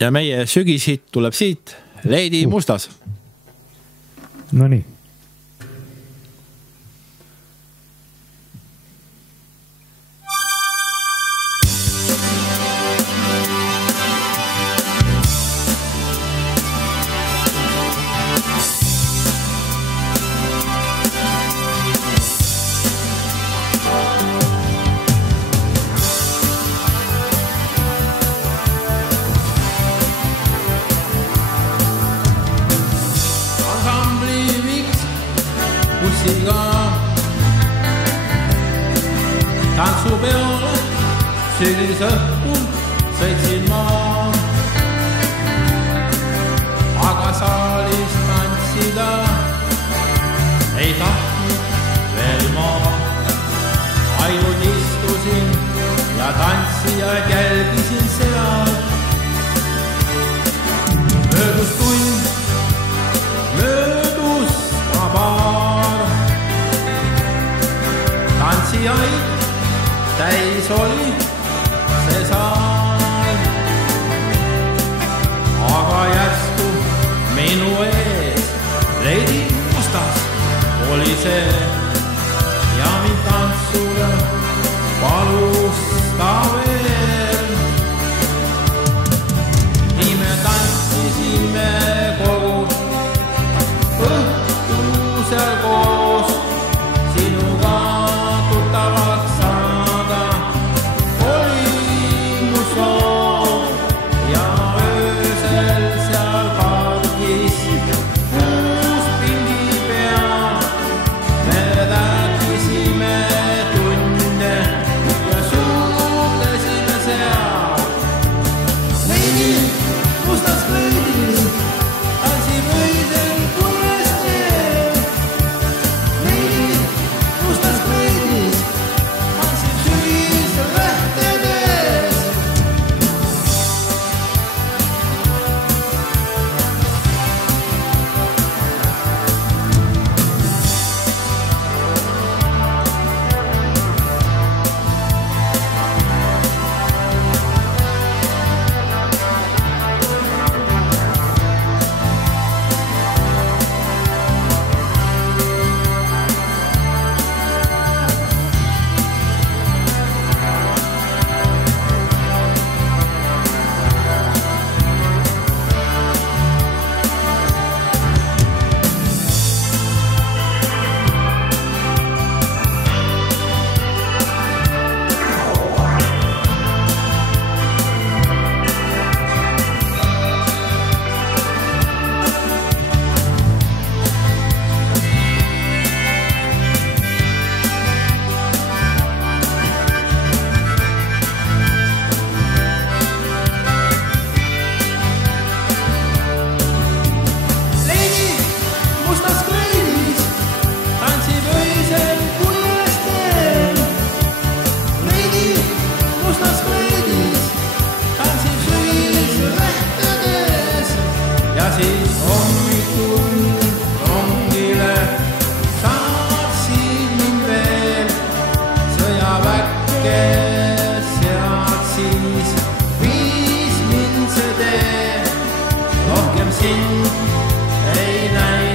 Ja meie sügisid tuleb siit Leedi Mustas. No nii. Tantsu peale sügisõhtul sõitsin ma, aga saalis tantsida ei tahtnud veel ma. Ainult istusin ja tantsijad jälgisin seal. Möödus tund, möödus ka paar. Tantsijaid täis oli see saal, aga järsku minu ees Leedi Mustas oli see ja mind tantsule palus ta veel. Nii me tantsisime kogu õhtu seal koos, sinuga tuttavaks ei näi